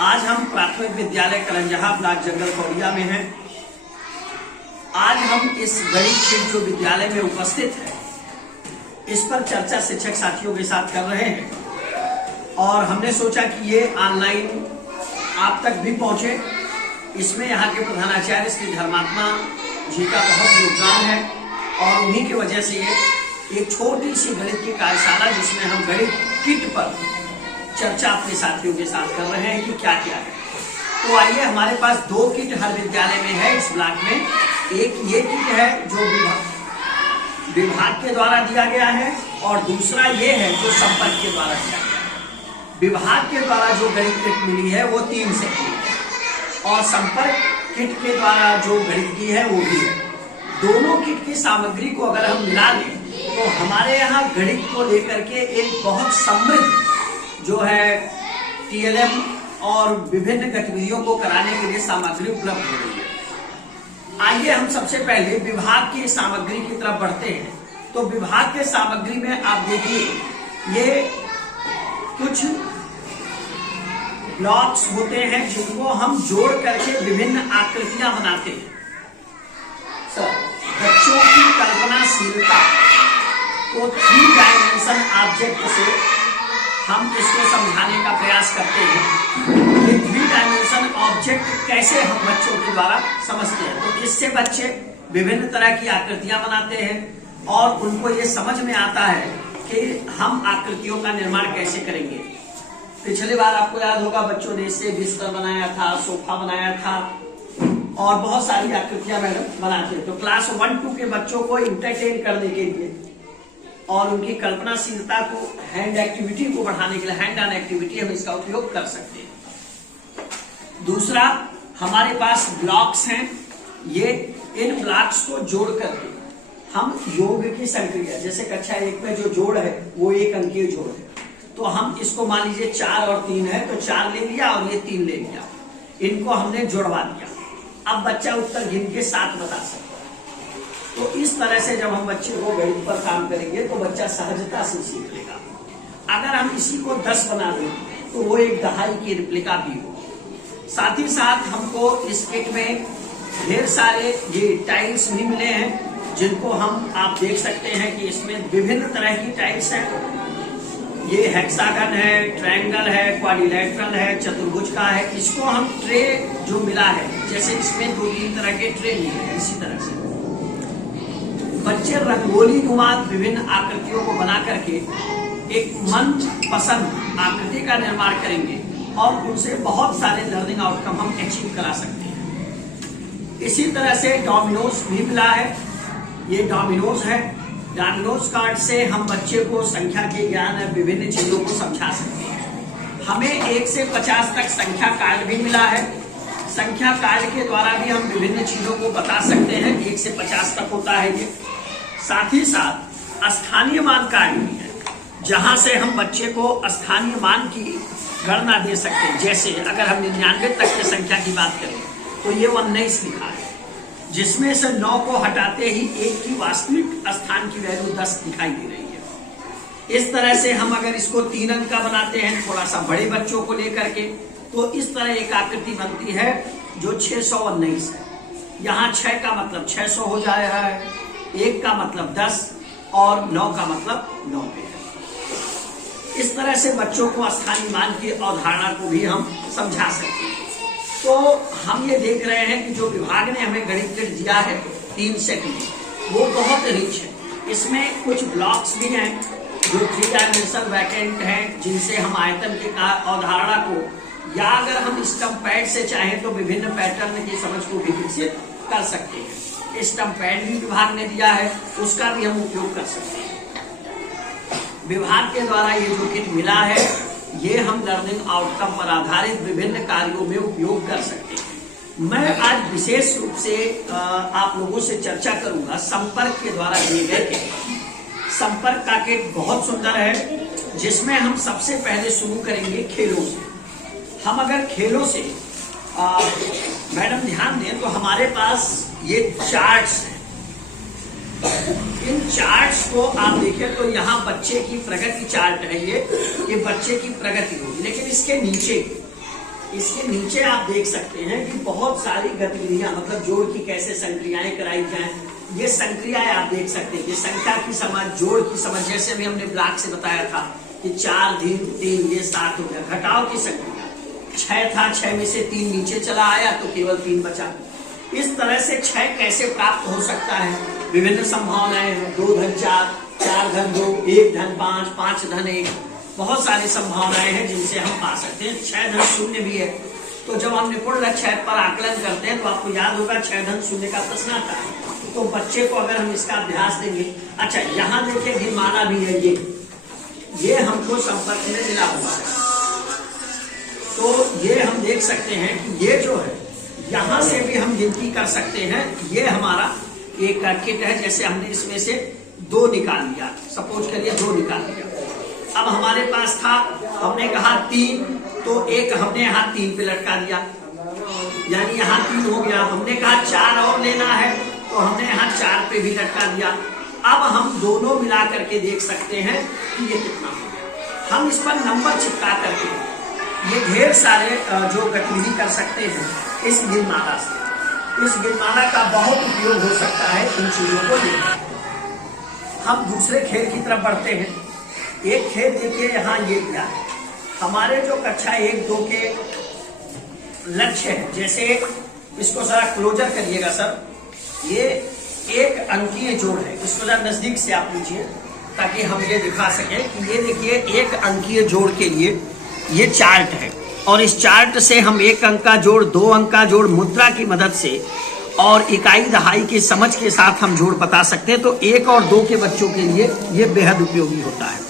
आज हम प्राथमिक विद्यालय करंजहा ब्लॉक जंगल कौड़िया में हैं। आज हम इस गणित के जो विद्यालय में उपस्थित है इस पर चर्चा शिक्षक साथियों के साथ कर रहे हैं और हमने सोचा कि ये ऑनलाइन आप तक भी पहुंचे। इसमें यहाँ के प्रधानाचार्य श्री धर्मात्मा जी का बहुत योगदान है और उन्हीं की वजह से ये एक छोटी सी गणित की कार्यशाला जिसमें हम गणित किट पर चर्चा अपने साथियों के साथ कर रहे हैं कि क्या क्या है। तो आइए, हमारे पास 2 किट हर विद्यालय में है इस ब्लॉक में। एक ये किट है जो विभाग के द्वारा दिया गया है और दूसरा ये है जो संपर्क के द्वारा दिया गया है। विभाग के द्वारा जो गणित किट मिली है वो 3 सेट की है और संपर्क किट के द्वारा जो गणित की है वो भी है। दोनों किट की सामग्री को अगर हम मिला लें तो हमारे यहाँ गणित को लेकर के एक बहुत समृद्ध जो है TLM और विभिन्न गतिविधियों को कराने के लिए सामग्री उपलब्ध हो रही है। आइए हम सबसे पहले विभाग की सामग्री की तरफ बढ़ते हैं। तो विभाग के सामग्री में आप देखिए ये कुछ ब्लॉक्स होते हैं जिनको हम जोड़ करके विभिन्न आकृतियां बनाते हैं। बच्चों की कल्पनाशीलता को 3 डायमेंशन ऑब्जेक्ट से हम इसको समझाने का प्रयास करते हैं। ये 3 डायमेंशन ऑब्जेक्ट कैसे हम बच्चों के द्वारा समझते हैं। तो इससे बच्चे विभिन्न तरह की आकृतियां बनाते हैं और उनको ये समझ में आता है कि हम आकृतियों का निर्माण कैसे करेंगे। पिछली बार आपको याद होगा बच्चों ने इससे बिस्तर बनाया था, सोफा बनाया था और बहुत सारी आकृतियां मैडम बनाते हैं। तो क्लास 1-2 के बच्चों को इंटरटेन करने के लिए और उनकी कल्पनाशीलता को हैंड एक्टिविटी को बढ़ाने के लिए हैंड ऑन एक्टिविटी हम इसका उपयोग कर सकते हैं। दूसरा, हमारे पास ब्लॉक्स हैं। ये इन ब्लॉक्स को जोड़ करके हम योग की संक्रिया, जैसे कक्षा 1 में जो जोड़ है वो 1 अंकीय जोड़ है, तो हम इसको मान लीजिए 4 और 3 है तो 4 ले लिया और ये 3 ले लिया, इनको हमने जोड़वा दिया। अब बच्चा उत्तर गिन के 7 बता सकता है। तो इस तरह से जब हम बच्चे को गणित पर काम करेंगे तो बच्चा सहजता से सीख लेगा। अगर हम इसी को 10 बना दें तो वो एक दहाई की रिप्लिका भी हो। साथ ही साथ हमको इस किट में ढेर सारे ये टाइल्स भी मिले हैं जिनको हम आप देख सकते हैं कि इसमें विभिन्न तरह की टाइल्स हैं। ये हेक्सागन है, ट्रायंगल है, क्वाड्रिलेटरल है, चतुर्भुज का है। इसको हम ट्रे जो मिला है, जैसे इसमें 2-3 तरह के ट्रे मिले हैं, इसी तरह से बच्चे रंगोली नुमा विभिन्न आकृतियों को बना करके एक मन पसंद आकृति का निर्माण करेंगे और उनसे बहुत सारे लर्निंग आउटकम हम अचीव करा सकते हैं। इसी तरह से डोमिनोज भी मिला है। ये डोमिनोज है। डोमिनोज कार्ड से हम बच्चे को संख्या के ज्ञान विभिन्न चीजों को समझा सकते हैं। हमें 1 से 50 तक संख्या कार्ड भी मिला है। संख्या कार्ड के द्वारा भी हम विभिन्न चीजों को बता सकते हैं। 1 से 50 तक होता है ये। साथ ही साथ स्थानीय मान कार्ड भी है जहां से हम बच्चे को स्थानीय मान की गणना दे सकते हैं। जैसे अगर हम 99 तक की संख्या की बात करें तो ये 19 लिखा है, जिसमें से 9 को हटाते ही 1 की वास्तविक स्थान की वैल्यू 10 दिखाई दे रही है। इस तरह से हम अगर इसको 3 अंक का बनाते हैं थोड़ा सा बड़े बच्चों को लेकर के, तो इस तरह एक आकृति बनती है जो 619 है। यहाँ 6 का मतलब 600 हो जा रहा है, 1 का मतलब 10 और 9 का मतलब 90 है। इस तरह से बच्चों को स्थानीय मान की अवधारणा को भी हम समझा सकते हैं। तो हम ये देख रहे हैं कि जो विभाग ने हमें गणित किट दिया है 3 सेट में, वो बहुत रिच है। इसमें कुछ ब्लॉक्स भी हैं जो 3 डायमेंशन वैकेंट हैं, जिनसे हम आयतन की अवधारणा को, या अगर हम स्टम्प पैड से चाहें तो विभिन्न पैटर्न की समझ को भी विकसित कर सकते हैं। स्टम्प पैड भी विभाग ने दिया है, उसका भी हम उपयोग कर सकते हैं। विभाग के द्वारा ये जो किट मिला है ये हम लर्निंग आउटकम पर आधारित विभिन्न कार्यों में उपयोग कर सकते हैं। मैं आज विशेष रूप से आप लोगों से चर्चा करूंगा संपर्क के द्वारा दिए गए किट। संपर्क का किट बहुत सुंदर है जिसमें हम सबसे पहले शुरू करेंगे खेलों से। हम अगर खेलों से मैडम ध्यान दें तो हमारे पास ये चार्ट्स हैं। इन चार्ट्स को आप देखें तो यहाँ बच्चे की प्रगति चार्ट है, ये बच्चे की प्रगति होगी। लेकिन इसके नीचे इसके नीचे आप देख सकते हैं कि बहुत सारी गतिविधियां, मतलब जोड़ की कैसे संक्रियाएं कराई जाएं, ये संक्रियाएं आप देख सकते हैं कि संख्या की समझ, जोड़ की समझ, जैसे अभी हमने ब्लॉक से बताया था कि 4 3 ये 7 हो गया। घटाव की संक्रिया 6 था, 6 में से 3 नीचे चला आया तो केवल 3 बचा। इस तरह से 6 कैसे प्राप्त हो सकता है, विभिन्न संभावनाएं हैं। 2 धन 4, 4 धन 2, 1 धन 5, 5 धन 1, बहुत सारी संभावनाएं हैं जिनसे हम पा सकते हैं। 6 धन 0 भी है, तो जब हम निपुण लक्ष्य पर आकलन करते हैं तो आपको याद होगा 6 धन 0 का प्रश्न आता है। तो बच्चे को अगर हम इसका अभ्यास देंगे, अच्छा यहाँ देखिए भिन्नमाना भी है, ये हमको संपर्क में मिला हुआ है, तो ये हम देख सकते हैं कि ये जो है यहां से भी हम गिनती कर सकते हैं। ये हमारा एक किट है, जैसे हमने इसमें से 2 निकाल लिया, सपोज करिए 2 निकाल लिया। अब हमारे पास था, हमने कहा 3, तो एक हमने यहाँ 3 पे लटका दिया, यानी यहाँ 3 हो गया। हमने कहा 4 और लेना है, तो हमने यहाँ 4 पे भी लटका दिया। अब हम दोनों मिला करके देख सकते हैं कि ये कितना हो गया। हम इस पर नंबर चिपका करके ये ढेर सारे जो गतिविधि कर सकते हैं इस गिनमाला से। इस गिनमाला का बहुत उपयोग हो सकता है इन चीजों को लेकर। हम दूसरे खेल की तरफ बढ़ते हैं। एक खेल देखिए यहाँ ये क्या है, हमारे जो कक्षा 1 2 के लक्ष्य है, जैसे इसको जरा क्लोजर करिएगा सर, ये एक अंकीय जोड़ है, इसको जरा नजदीक से आप लीजिए ताकि हम ये दिखा सकें कि ये देखिए एक अंकीय जोड़ के लिए ये चार्ट है, और इस चार्ट से हम 1 अंक का जोड़, 2 अंक का जोड़ मुद्रा की मदद से और इकाई दहाई की समझ के साथ हम जोड़ बता सकते हैं। तो 1 और 2 के बच्चों के लिए ये बेहद उपयोगी होता है।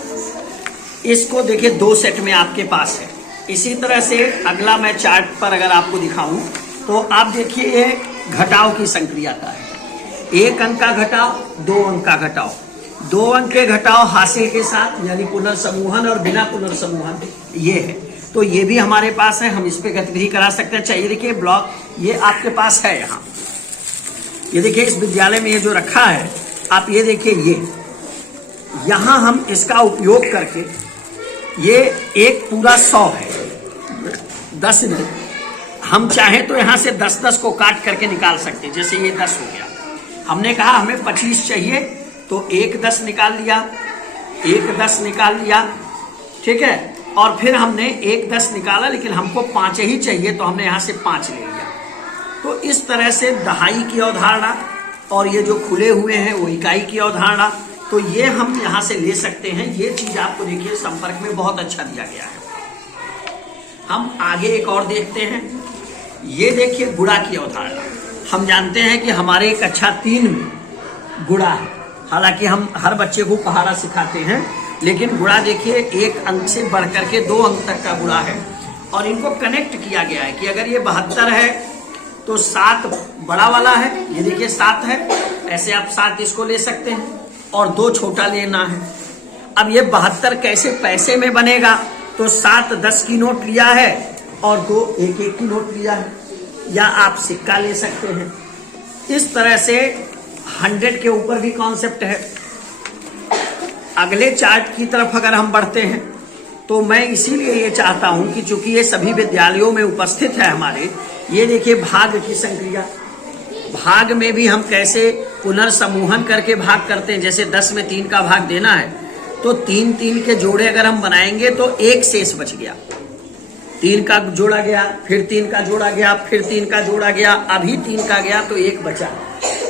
इसको देखिए 2 सेट में आपके पास है। इसी तरह से अगला मैं चार्ट पर अगर आपको दिखाऊं तो आप देखिए ये घटाव की संक्रिया का है। 1 अंक का घटाव, 2 अंक का घटाव, 2 अंक के घटाव हासिल के साथ, यानी पुनर्समूहन और बिना पुनर्समूहन, ये है। तो ये भी हमारे पास है, हम इस पे गतिविधि करा सकते हैं। चाहिए देखिए ब्लॉक ये आपके पास है यहाँ, ये देखिए इस विद्यालय में ये जो रखा है, आप ये देखिए, ये यहाँ हम इसका उपयोग करके, ये एक पूरा 100 है, 10 नहीं, हम चाहें तो यहाँ से 10-10 को काट करके निकाल सकते हैं। जैसे ये 10 हो गया, हमने कहा हमें 25 चाहिए, तो 1 10 निकाल लिया, 1 10 निकाल लिया, ठीक है। और फिर हमने 1 10 निकाला, लेकिन हमको 5 ही चाहिए, तो हमने यहाँ से 5 ले लिया। तो इस तरह से दहाई की अवधारणा और ये जो खुले हुए हैं वो इकाई की अवधारणा, तो ये हम यहाँ से ले सकते हैं। ये चीज आपको देखिए संपर्क में बहुत अच्छा दिया गया है। हम आगे एक और देखते हैं, ये देखिए गुणा की अवधारणा। हम जानते हैं कि हमारे कक्षा 3 में गुणा है, हालांकि हम हर बच्चे को पहाड़ा सिखाते हैं, लेकिन गुणा देखिए 1 अंक से बढ़ करके 2 अंक तक का गुणा है, और इनको कनेक्ट किया गया है कि अगर ये 72 है तो 7 बड़ा वाला है, ये देखिए 7 है, ऐसे आप 7 इसको ले सकते हैं, और 2 छोटा लेना है। अब ये 72 कैसे पैसे में बनेगा, तो 7 10 की नोट लिया है और 2 1-1 की नोट लिया है, या आप सिक्का ले सकते हैं। इस तरह से 100 के ऊपर भी कॉन्सेप्ट है। अगले चार्ट की तरफ अगर हम बढ़ते हैं, तो मैं इसीलिए ये चाहता हूं कि चूंकि ये सभी विद्यालयों में उपस्थित है हमारे, ये देखिए भाग की संक्रिया। भाग में भी हम कैसे पुनर्समूहन करके भाग करते हैं। जैसे 10 में 3 का भाग देना है, तो 3-3 के जोड़े अगर हम बनाएंगे तो 1 शेष बच गया, 3 का जोड़ा गया, फिर 3 का जोड़ा गया, फिर 3 का जोड़ा गया, अभी 3 का गया, तो 1 बचा।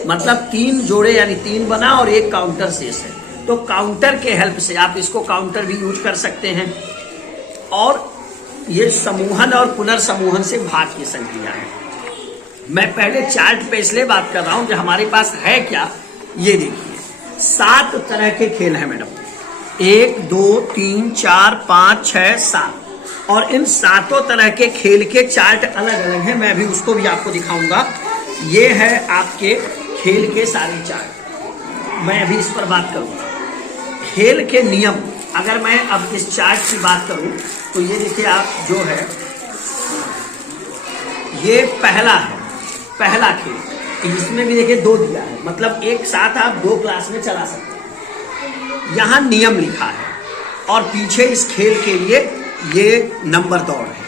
मतलब 3 जोड़े यानी 3 बना और 1 काउंटर शेष है। तो काउंटर के हेल्प से आप इसको काउंटर भी यूज कर सकते हैं। और ये समूहन और पुनर्समूहन से भाग की संक्रिया है। मैं पहले चार्ट पे इसलिए बात कर रहा हूं कि हमारे पास है क्या, ये देखिए 7 तरह के खेल हैं मैडम, 1 2 3 4 5 6 7, और इन 7 तरह के खेल के चार्ट अलग अलग हैं। मैं भी उसको भी आपको दिखाऊंगा। ये है आपके खेल के सारे चार्ट, मैं अभी इस पर बात करूंगा। खेल के नियम, अगर मैं अब इस चार्ट की बात करूं तो ये देखिए आप जो है, ये पहला है, पहला खेल, इसमें भी देखिए 2 दिया है, मतलब एक साथ आप 2 क्लास में चला सकते हैं। यहां नियम लिखा है और पीछे इस खेल के लिए ये नंबर दौड़ है।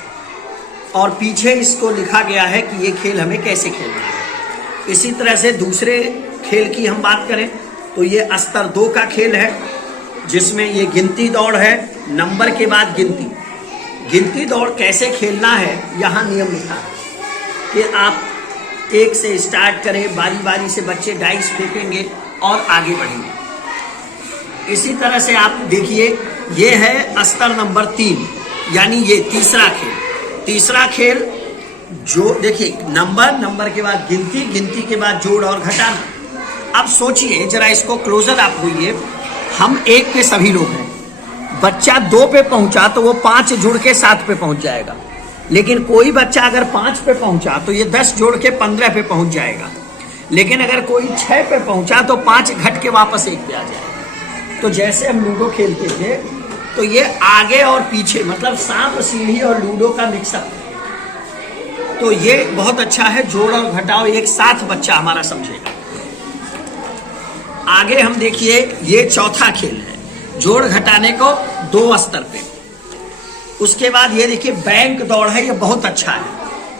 और पीछे इसको लिखा गया है कि ये खेल हमें कैसे खेलना है। इसी तरह से दूसरे खेल की हम बात करें तो ये स्तर 2 का खेल है, जिसमें ये गिनती दौड़ है, नंबर के बाद गिनती। गिनती दौड़ कैसे खेलना है यहाँ नियम लिखा है कि आप 1 से स्टार्ट करें, बारी बारी से बच्चे डाइस फेंकेंगे और आगे बढ़ेंगे। इसी तरह से आप देखिए, ये है स्तर नंबर 3, यानी ये तीसरा खेल। तीसरा खेल जो देखिए, नंबर के बाद गिनती, गिनती के बाद जोड़ और घटाना। अब सोचिए जरा, इसको क्लोजर आप होइए। हम 1 पे सभी लोग हैं, बच्चा 2 पे पहुंचा तो वो 5 जुड़ के 7 पे पहुंच जाएगा। लेकिन कोई बच्चा अगर 5 पे पहुंचा तो ये 10 जोड़ के 15 पे पहुंच जाएगा। लेकिन अगर कोई 6 पे पहुंचा तो 5 घट के वापस 1 पे आ जाएगा। तो जैसे हम लूडो खेलते थे तो ये आगे और पीछे, मतलब सांप सीढ़ी और लूडो का मिक्सअप। तो ये बहुत अच्छा है, जोड़ और घटाओ एक साथ बच्चा हमारा समझेगा। आगे हम देखिए, ये चौथा खेल है, जोड़ घटाने को 2 स्तर पे। उसके बाद ये देखिए बैंक दौड़ है, ये बहुत अच्छा है।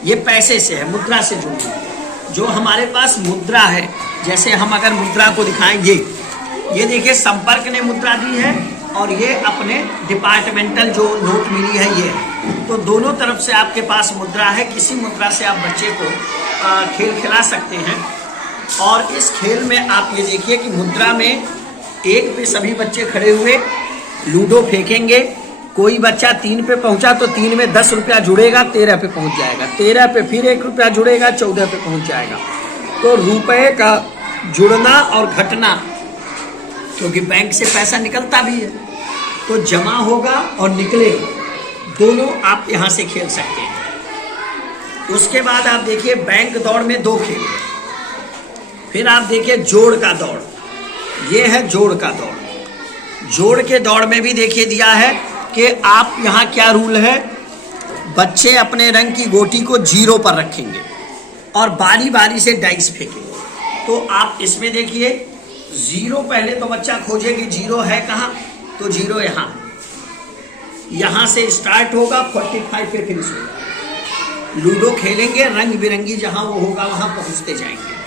ये पैसे से है, मुद्रा से जुड़ी है। जो हमारे पास मुद्रा है, जैसे हम अगर मुद्रा को दिखाएं, ये देखिए संपर्क ने मुद्रा दी है और ये अपने डिपार्टमेंटल जो नोट मिली है ये है। तो दोनों तरफ से आपके पास मुद्रा है। किसी मुद्रा से आप बच्चे को खेल खिला सकते हैं। और इस खेल में आप ये देखिए कि मुद्रा में 1 पे सभी बच्चे खड़े हुए लूडो फेंकेंगे। कोई बच्चा 3 पे पहुंचा तो 3 में 10 रुपया जुड़ेगा, 13 पे पहुंच जाएगा। 13 पे फिर 1 रुपया जुड़ेगा, 14 पे पहुंच जाएगा। तो रुपए का जुड़ना और घटना, क्योंकि बैंक से पैसा निकलता भी है, तो जमा होगा और निकलेगा, दोनों आप यहां से खेल सकते हैं। उसके बाद आप देखिए बैंक दौड़ में 2 खेल। फिर आप देखिए जोड़ का दौड़, ये है जोड़ का दौड़। जोड़ के दौड़ में भी देखिए दिया है कि आप यहाँ क्या रूल है, बच्चे अपने रंग की गोटी को 0 पर रखेंगे और बारी बारी से डाइस फेंकेंगे। तो आप इसमें देखिए 0 पहले तो बच्चा खोजे कि 0 है कहाँ, तो 0 यहाँ से स्टार्ट होगा, 45 पे फिनिश होगा। लूडो खेलेंगे, रंग बिरंगी जहां वो होगा वहां पहुंचते जाएंगे।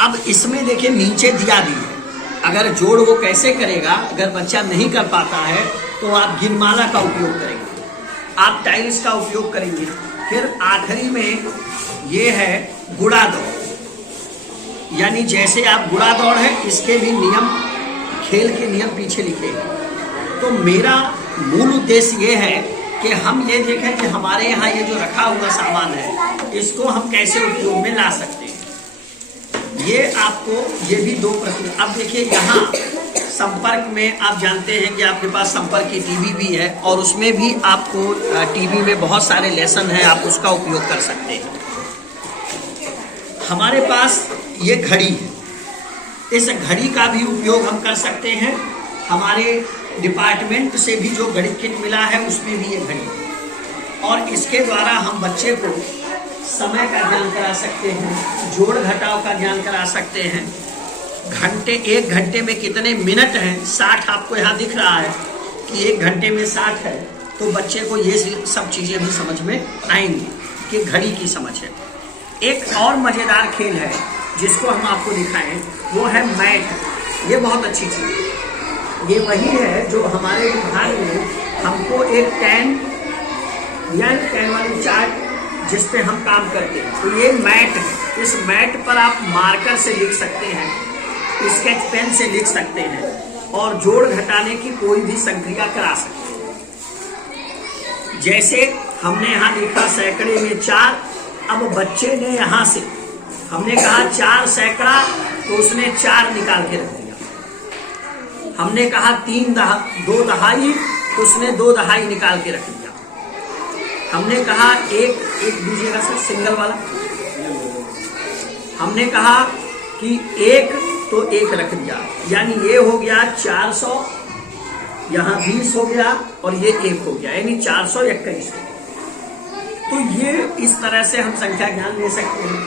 अब इसमें देखिए नीचे दिया भी है, अगर जोड़ वो कैसे करेगा, अगर बच्चा नहीं कर पाता है तो आप गिनमाला का उपयोग करेंगे, आप टाइल्स का उपयोग करेंगे। फिर आखिरी में ये है गुड़ा दौड़, यानी जैसे आप गुड़ा दौड़ है, इसके भी नियम, खेल के नियम पीछे लिखे हैं। तो मेरा मूल उद्देश्य ये है कि हम ये देखें कि हमारे यहाँ ये जो रखा हुआ सामान है, इसको हम कैसे उपयोग में ला सकते हैं। ये आपको ये भी 2 प्रश्न। अब देखिए यहाँ संपर्क में आप जानते हैं कि आपके पास संपर्क की टीवी भी है और उसमें भी आपको टीवी में बहुत सारे लेसन हैं, आप उसका उपयोग कर सकते हैं। हमारे पास ये घड़ी है, इस घड़ी का भी उपयोग हम कर सकते हैं। हमारे डिपार्टमेंट से भी जो घड़ी किट मिला है उसमें भी ये घड़ी, और इसके द्वारा हम बच्चे को समय का ज्ञान करा सकते हैं, जोड़ घटाव का ज्ञान करा सकते हैं। घंटे, 1 घंटे में कितने मिनट हैं, 60 आपको यहाँ दिख रहा है कि 1 घंटे में 60 है, तो बच्चे को ये सब चीज़ें भी समझ में आएंगी कि घड़ी की समझ है। एक और मज़ेदार खेल है जिसको हम आपको दिखाएं, वो है मैट। ये बहुत अच्छी चीज़ है। ये वही है जो हमारे विभाग में हमको एक 10 वाली चार्ट जिस पे हम काम करते हैं, तो ये मैट है। इस मैट पर आप मार्कर से लिख सकते हैं, स्केच पेन से लिख सकते हैं और जोड़ घटाने की कोई भी संक्रिया करा सकते हैं। जैसे हमने यहाँ लिखा सैकड़े में 4, अब बच्चे ने यहाँ से हमने कहा 4 सैकड़ा, तो उसने 4 निकाल के रख दिया। हमने कहा 2 दहाई, तो उसने 2 दहाई निकाल के रख दिया। हमने कहा एक दीजिएगा सर, सिंगल वाला। हमने कहा कि 1, तो 1 रख दिया, यानी ये हो गया 400, यहाँ 20 हो गया और ये 1 हो गया, यानी 421। तो ये इस तरह से हम संख्या ज्ञान ले सकते हैं।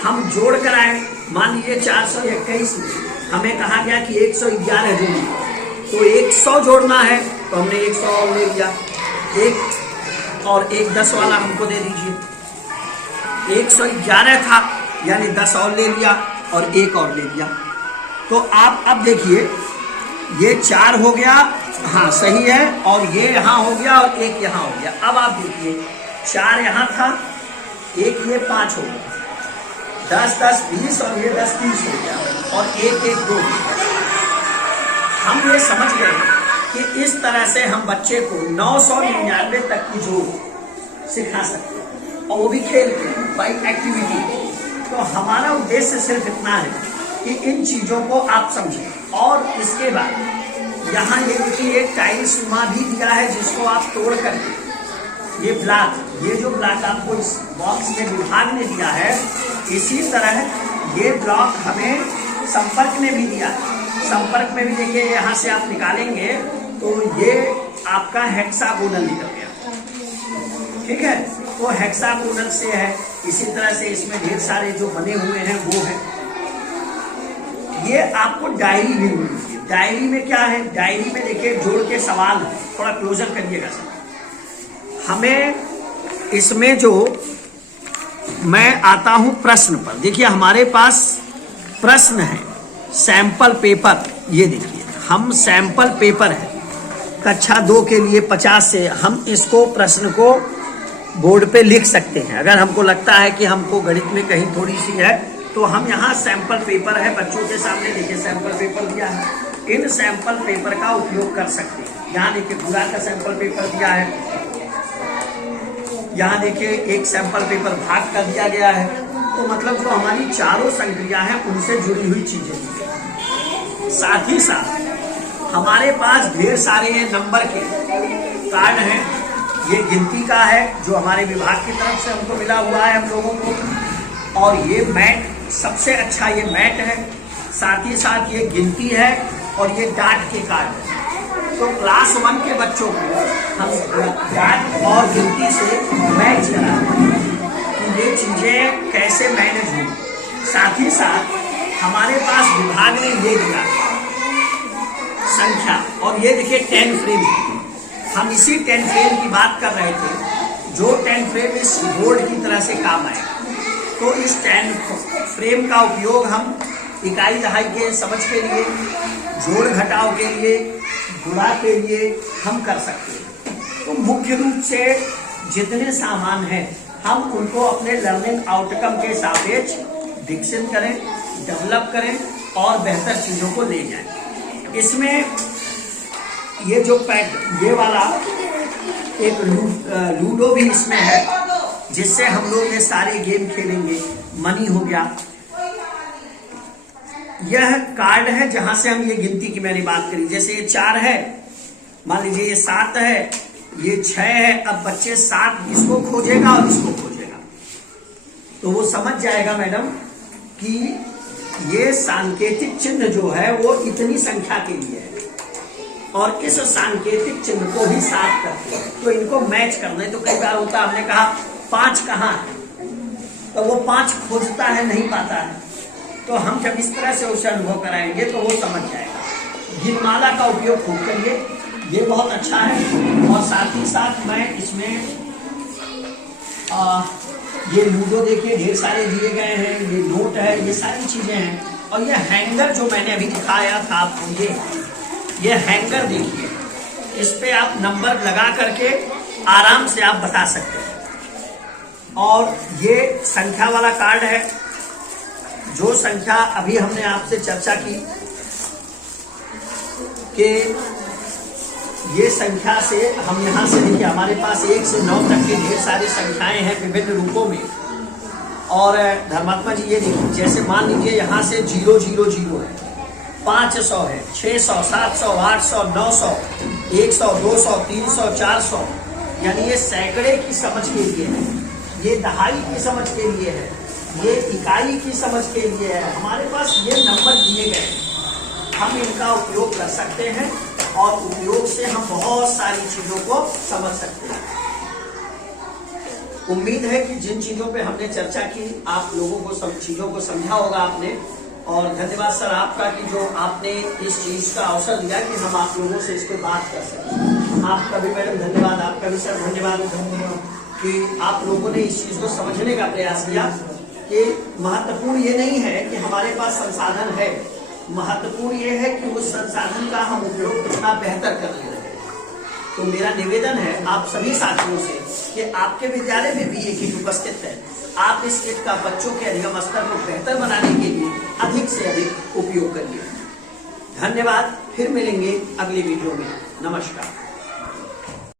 हम जोड़ कराएं, मान लीजिए 421 हमें कहा गया कि 111 जोड़िए, तो 100 जोड़ना है तो हमने 100 और ले लिया। और एक 10 वाला हमको दे दीजिए। 111 था, यानी 10 और ले लिया और एक और ले लिया। तो आप अब देखिए, ये 4 हो गया, हाँ सही है, और ये यहाँ हो गया और एक यहाँ हो गया। अब आप देखिए, 4 यहाँ था, एक ये 5 हो गया, 10 10 20 और ये 10 30 हो गया, और एक 1 2। हम ये समझ गए कि इस तरह से हम बच्चे को 999 तक की जोड़ सिखा सकते हैं, और वो भी खेल के, बाई एक्टिविटी। तो हमारा उद्देश्य सिर्फ इतना है कि इन चीजों को आप समझें। और इसके बाद यहाँ ये देखिए, एक टाइल्स नुमा भी दिया है जिसको आप तोड़ करके, ये ब्लॉक, ये जो ब्लॉक आपको इस बॉक्स में विभाग ने दिया है, इसी तरह ये ब्लॉक हमें संपर्क ने भी दिया। संपर्क में भी देखिए, यहाँ से आप निकालेंगे तो ये आपका हेक्सागोनल निकल गया, ठीक है। तो हेक्सागोनल से है, इसी तरह से इसमें ढेर सारे जो बने हुए हैं वो है। ये आपको डायरी भी मिलती है। डायरी में क्या है, डायरी में देखिए जोड़ के सवाल है, थोड़ा क्लोजर करिएगा सर। हमें इसमें जो मैं आता हूं प्रश्न पर, देखिए हमारे पास प्रश्न है, सैंपल पेपर। ये देखिए, हम सैंपल पेपर है कक्षा 2 के लिए 50 से, हम इसको प्रश्न को बोर्ड पे लिख सकते हैं। अगर हमको लगता है कि हमको गणित में कहीं थोड़ी सी है, तो हम यहाँ सैंपल पेपर है बच्चों के सामने, देखिए सैंपल पेपर दिया है, इन सैंपल पेपर का उपयोग कर सकते हैं। यहाँ देखिए गुणा का सैंपल पेपर दिया है, यहाँ देखिए एक सैंपल पेपर भाग का दिया गया है। तो मतलब जो हमारी चारों संक्रिया हैं उनसे जुड़ी हुई चीजें। साथ ही साथ हमारे पास ढेर सारे नंबर के कार्ड हैं। ये गिनती का है जो हमारे विभाग की तरफ से हमको मिला हुआ है हम लोगों को, और ये मैट, सबसे अच्छा ये मैट है। साथ ही साथ ये गिनती है और ये डाट के कार्ड है। तो क्लास 1 के बच्चों को हम डाट और गिनती से मैच कराएं कि ये चीजें कैसे मैनेज हों। साथ ही साथ हमारे पास विभाग ने ये दिया संख्या, और ये देखिए 10 फ्रेम। हम इसी 10 फ्रेम की बात कर रहे थे, जो 10 फ्रेम इस बोर्ड की तरह से काम आए। तो इस 10 फ्रेम का उपयोग हम इकाई दहाई के समझ के लिए, जोड़ घटाव के लिए, गुणा के लिए हम कर सकते हैं। तो मुख्य रूप से जितने सामान हैं हम उनको अपने लर्निंग आउटकम के सापेक्ष विकसित करें, डेवलप करें और बेहतर चीजों को ले जाएं। इसमें ये जो पैट, ये वाला एक लूडो भी इसमें है, जिससे हम लोग ये सारे गेम खेलेंगे। मनी हो गया, यह कार्ड है जहां से हम ये गिनती की मैंने बात करी। जैसे ये 4 है, मान लीजिए ये 7 है, ये 6 है। अब बच्चे 7 इसको खोजेगा और इसको खोजेगा, तो वो समझ जाएगा मैडम कि ये सांकेतिक चिन्ह जो है वो इतनी संख्या के लिए है, और इस सांकेतिक चिन्ह को ही साफ करते हैं। तो इनको मैच करना है। तो कई बार होता, हमने कहा 5 कहाँ है, तो वो 5 खोजता है, नहीं पाता है। तो हम जब इस तरह से उसे अनुभव कराएंगे तो वो समझ जाएगा। गिनमाला का उपयोग खूब करिए, ये बहुत अच्छा है। और साथ ही साथ मैं इसमें ये लूडो देखिए ढेर सारे दिए गए हैं, ये नोट है, ये सारी चीजें हैं। और ये हैंगर जो मैंने अभी दिखाया था आपको, ये हैंगर देखिए, इस पे आप नंबर लगा करके आराम से आप बता सकते हैं। और ये संख्या वाला कार्ड है, जो संख्या अभी हमने आपसे चर्चा की कि ये संख्या से हम यहाँ से देखिए, हमारे पास 1 से 9 तक की ढेर सारी संख्याएं हैं विभिन्न रूपों में। और धर्मात्मा जी ये देखिए, जैसे मान लीजिए यहाँ से 000 है, 500 है, 600, 700, 800, 900, 100, 200, 300, 400, यानी ये सैकड़े की समझ के लिए है, ये दहाई की समझ के लिए है, ये इकाई की समझ के लिए है। हमारे पास ये नंबर दिए गए हैं, हम इनका उपयोग कर सकते हैं और उपयोग से हम बहुत सारी चीजों को समझ सकते हैं। उम्मीद है कि जिन चीजों पे हमने चर्चा की आप लोगों को सब चीजों को समझा होगा आपने। और धन्यवाद सर आपका कि जो आपने इस चीज का अवसर दिया कि हम आप लोगों से इस पे बात कर सकें। आपका भी मैडम धन्यवाद, आपका भी सर धन्यवाद कि आप लोगों ने इस चीज को समझने का प्रयास किया कि महत्वपूर्ण ये नहीं है कि हमारे पास संसाधन है, महत्वपूर्ण ये है कि उस संसाधन का हम उपयोग कितना बेहतर कर ले रहे हैं। तो मेरा निवेदन है आप सभी साथियों से कि आपके विद्यालय में भी ये किट उपस्थित है, आप इस किट का बच्चों के अधिगम स्तर को बेहतर बनाने के लिए अधिक से अधिक उपयोग करिए। धन्यवाद, फिर मिलेंगे अगली वीडियो में। नमस्कार।